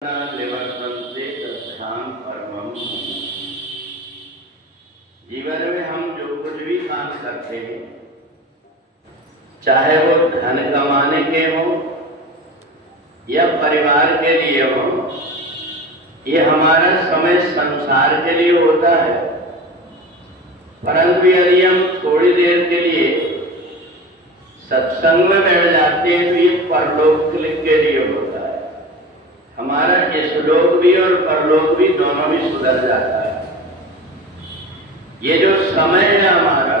निवर्तन्ते तत्क्षां परमं। जीवन में हम जो कुछ भी काम करते हैं, चाहे वो धन कमाने के हो या परिवार के लिए हो, ये हमारा समय संसार के लिए होता है। परंतु यदि हम थोड़ी देर के लिए सत्संग में बैठ जाते हैं तो ये परलोक के लिए होता है। हमारा इहलोक भी और परलोक भी दोनों भी सुधर जाता है। ये जो समय है हमारा,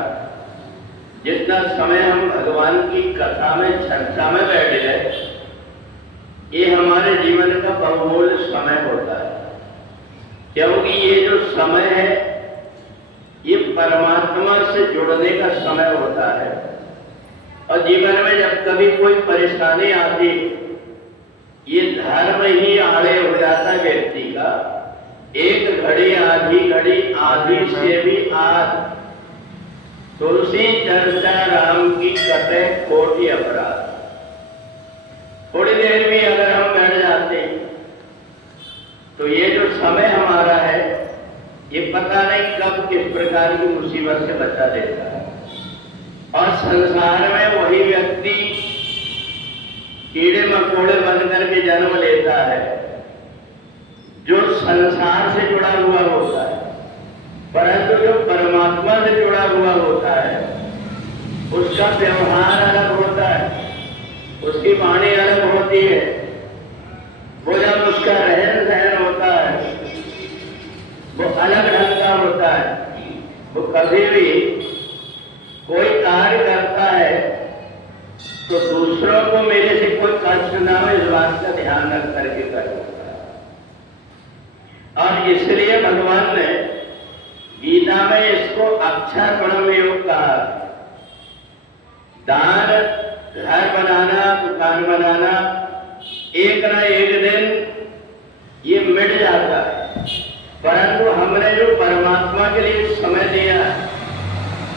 जितना समय हम भगवान की कथा में चर्चा में बैठ गए, ये हमारे जीवन का बहुमूल्य समय होता है। क्योंकि ये जो समय है ये परमात्मा से जुड़ने का समय होता है। और जीवन में जब कभी कोई परेशानी आती, ये धर्म ही आड़े हो जाता व्यक्ति का। एक घड़ी आधी से भी आध, तुलसी चर्चा राम की कटे कोटि अपराध। थोड़ी देर भी अगर हम बैठ जाते तो ये जो समय हमारा है, ये पता नहीं कब किस प्रकार की मुसीबत से बचा देता है। और संसार में वही व्यक्ति कीड़े मकोड़े बन करके जन्म लेता है जो संसार से जुड़ा हुआ होता है, परंतु जो परमात्मा से जुड़ा हुआ होता है उसका व्यवहार अलग होता है, उसकी वाणी अलग होती है। वो जब उसका रहन सहन होता है वो अलग ढंग का होता है। वो कभी भी कोई कार्य करता है तो दूसरों को मेरे से कोई कष्ट ना हो, इस बात का ध्यान रख करके करता है। और इसलिए भगवान ने गीता में इसको अक्षर ब्रह्म योग कहा। दान, घर बनाना, दुकान बनाना, एक ना एक दिन ये मिट जाता है। परंतु हमने जो परमात्मा के लिए समय दिया,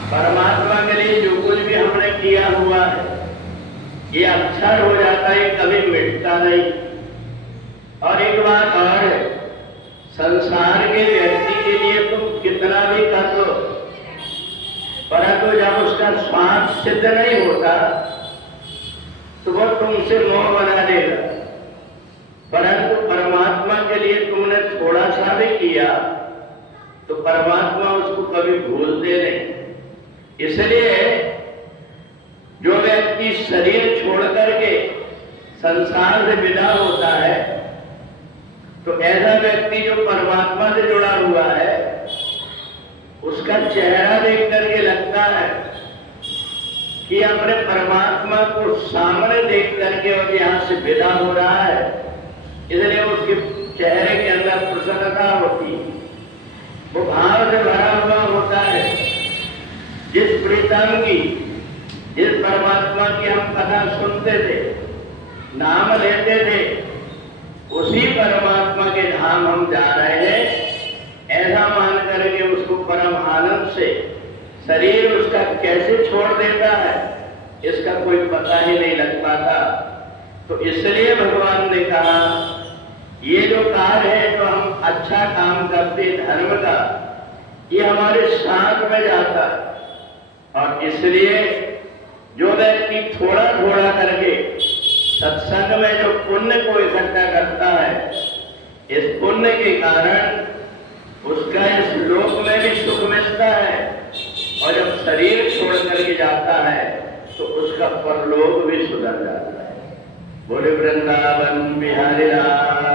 परमात्मा के लिए जो कुछ भी हमने किया हुआ है, ये अक्षर हो जाता है, कभी मिटता नहीं। और एक बात और है, संसार के व्यक्ति के लिए तुम कितना भी कर लो, परंतु जब उसका स्वार्थ सिद्ध नहीं होता तो वो तुमसे मोह बना देगा। परंतु परमात्मा के लिए तुमने थोड़ा सा भी किया तो परमात्मा उसको कभी भूलते नहीं। इसलिए जो व्यक्ति शरीर छोड़ करके संसार से विदा होता है तो ऐसा व्यक्ति जो परमात्मा से जुड़ा हुआ है, उसका चेहरा देख करके लगता है कि अपने परमात्मा को सामने देख करके और यहाँ से विदा हो रहा है। इसलिए उसके चेहरे के अंदर प्रसन्नता होती है, वो भाव से भरा हुआ होता है। जिस प्रीतम की, जिस परमात्मा की हम कथा सुनते थे, नाम लेते थे, उसी परमात्मा के धाम हम जा रहे हैं, ऐसा मान करके उसको परम आनंद से शरीर उसका कैसे छोड़ देता है इसका कोई पता ही नहीं लग पाता। तो इसलिए भगवान ने कहा ये जो कार्य है तो हम अच्छा काम करते धर्म का, ये हमारे साथ में जाता है। और इसलिए जो व्यक्ति थोड़ा थोड़ा करके सत्संग में जो पुण्य को इकट्ठा करता है, इस पुण्य के कारण उसका इस लोक में भी सुख मिलता है। और जब शरीर छोड़ करके जाता है तो उसका परलोक भी सुधर जाता है। बोले वृंदावन बिहारी लाल